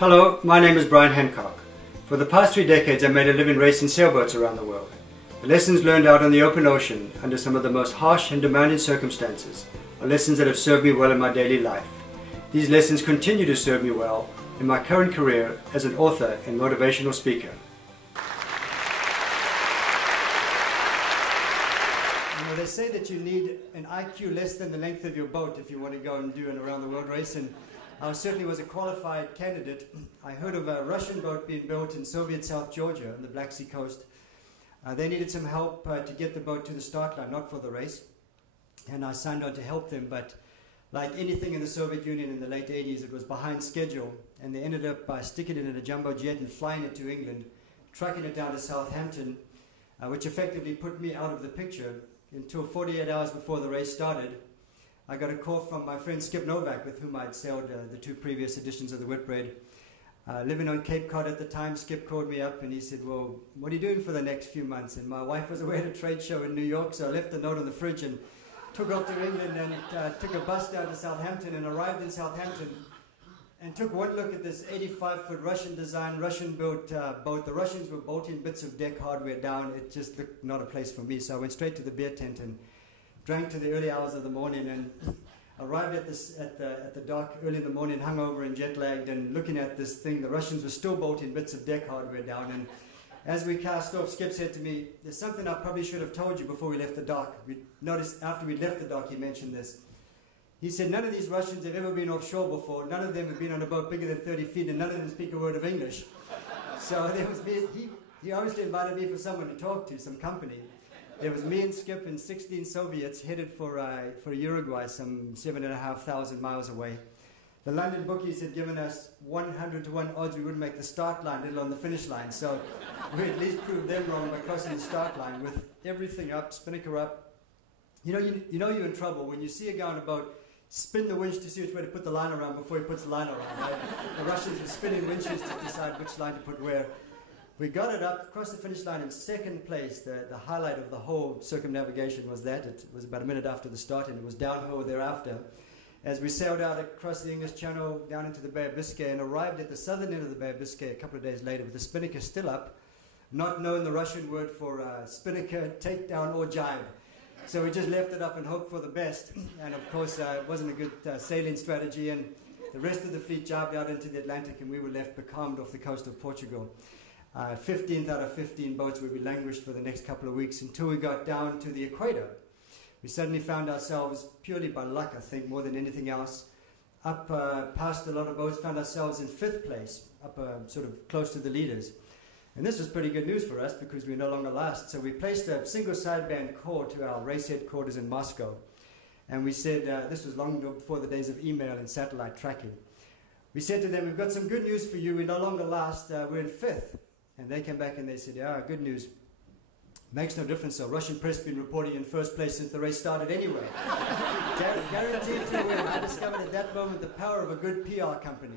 Hello, my name is Brian Hancock. For the past 3 decades I made a living racing sailboats around the world. The lessons learned out on the open ocean under some of the most harsh and demanding circumstances are lessons that have served me well in my daily life. These lessons continue to serve me well in my current career as an author and motivational speaker. You know, they say that you need an IQ less than the length of your boat if you want to go and do an around the world race, and I certainly was a qualified candidate. I heard of a Russian boat being built in Soviet South Georgia on the Black Sea coast. They needed some help to get the boat to the start line, not for the race. And I signed on to help them, but like anything in the Soviet Union in the late 80s, it was behind schedule. And they ended up by sticking it in a jumbo jet and flying it to England, trucking it down to Southampton, which effectively put me out of the picture until 48 hours before the race started. I got a call from my friend Skip Novak, with whom I'd sailed the 2 previous editions of the Whitbread. Living on Cape Cod at the time, Skip called me up and he said, well, what are you doing for the next few months? And my wife was away at a trade show in New York, so I left a note on the fridge and took off to England and took a bus down to Southampton and arrived in Southampton and took one look at this 85-foot Russian-designed, Russian-built boat. The Russians were bolting bits of deck hardware down. It just looked not a place for me, so I went straight to the beer tent and drank to the early hours of the morning and arrived at the dock early in the morning, hungover and jet lagged, and looking at this thing. The Russians were still bolting bits of deck hardware down, and as we cast off, Skip said to me, there's something I probably should have told you before we left the dock. We noticed after we left the dock he mentioned this. He said, none of these Russians have ever been offshore before, none of them have been on a boat bigger than 30 feet, and none of them speak a word of English. So there was me. He obviously invited me for someone to talk to, some company. There was me and Skip and 16 Soviets headed for Uruguay, some 7,500 miles away. The London bookies had given us 100-to-1 odds we wouldn't make the start line, let alone the finish line. So we at least proved them wrong by crossing the start line with everything up, spinnaker up. You know you're in trouble when you see a guy on a boat spin the winch to see which way to put the line around before he puts the line around. Right? The Russians were spinning winches to decide which line to put where. We got it up, crossed the finish line in second place. The highlight of the whole circumnavigation was that. It was about a minute after the start, and it was downhill thereafter. As we sailed out across the English Channel down into the Bay of Biscay and arrived at the southern end of the Bay of Biscay a couple of days later with the spinnaker still up, not knowing the Russian word for spinnaker, takedown, or jibe. So we just left it up and hoped for the best. And of course, it wasn't a good sailing strategy, and the rest of the fleet jibed out into the Atlantic, and we were left becalmed off the coast of Portugal. 15th out of 15 boats where we languished for the next couple of weeks until we got down to the equator. We suddenly found ourselves, purely by luck I think more than anything else, up past a lot of boats, found ourselves in 5th place, up sort of close to the leaders. And this was pretty good news for us because we were no longer last. So we placed a single sideband call to our race headquarters in Moscow. And we said, this was long before the days of email and satellite tracking. We said to them, we've got some good news for you, we're no longer last, we're in 5th. And they came back and they said, yeah, good news. Makes no difference, so Russian press has been reporting in 1st place since the race started anyway. Guaranteed to win. I discovered at that moment the power of a good PR company.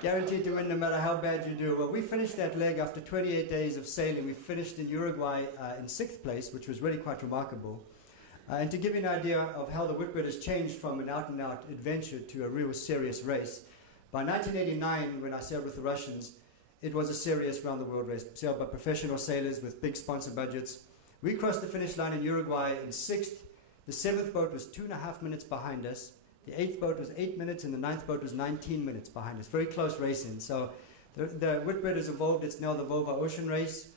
Guaranteed to win no matter how bad you do. Well, we finished that leg after 28 days of sailing. We finished in Uruguay in 6th place, which was really quite remarkable. And to give you an idea of how the Whitbread has changed from an out-and-out adventure to a real serious race, by 1989, when I sailed with the Russians, it was a serious round-the-world race, sailed by professional sailors with big sponsor budgets. We crossed the finish line in Uruguay in 6th. The 7th boat was 2.5 minutes behind us. The 8th boat was 8 minutes, and the 9th boat was 19 minutes behind us. Very close racing. So the Whitbread has evolved. It's now the Volvo Ocean Race.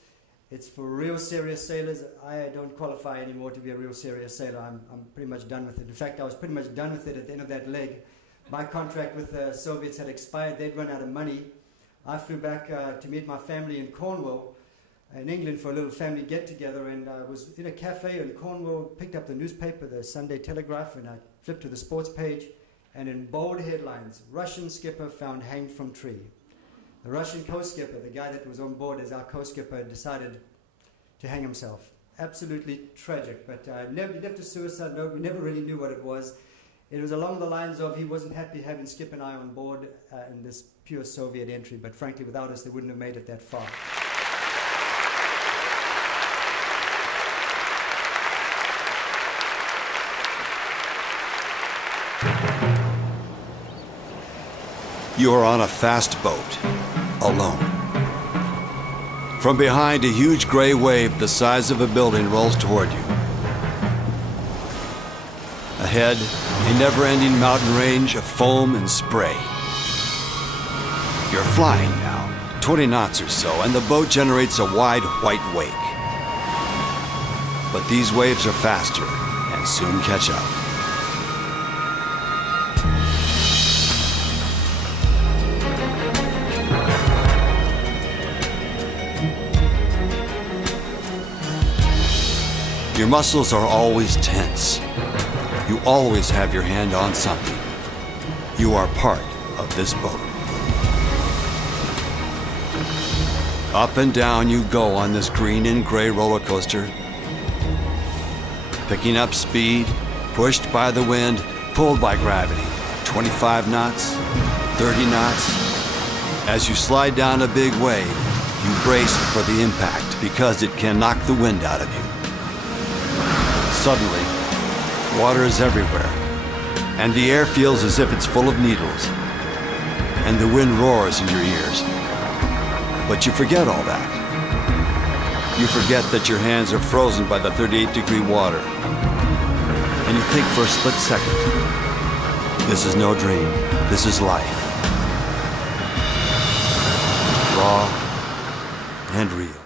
It's for real serious sailors. I don't qualify anymore to be a real serious sailor. I'm pretty much done with it. In fact, I was pretty much done with it at the end of that leg. My contract with the Soviets had expired. They'd run out of money. I flew back to meet my family in Cornwall, in England, for a little family get-together, and I was in a cafe in Cornwall, picked up the newspaper, the Sunday Telegraph, and I flipped to the sports page, and in bold headlines, Russian skipper found hanged from tree. The Russian co-skipper, the guy that was on board as our co-skipper, decided to hang himself. absolutely tragic. But he left a suicide note. We never really knew what it was. It was along the lines of he wasn't happy having Skip and I on board in this pure Soviet entry, but frankly, without us, they wouldn't have made it that far. You are on a fast boat, alone. From behind, a huge gray wave the size of a building rolls toward you. Ahead, a never-ending mountain range of foam and spray. You're flying now, 20 knots or so, and the boat generates a wide white wake. But these waves are faster and soon catch up. Your muscles are always tense. You always have your hand on something. You are part of this boat. Up and down you go on this green and gray roller coaster, picking up speed, pushed by the wind, pulled by gravity. 25 knots, 30 knots. As you slide down a big wave, you brace for the impact because it can knock the wind out of you. Suddenly, water is everywhere, and the air feels as if it's full of needles, and the wind roars in your ears. But you forget all that. You forget that your hands are frozen by the 38-degree water, and you think for a split second, this is no dream, this is life. Raw and real.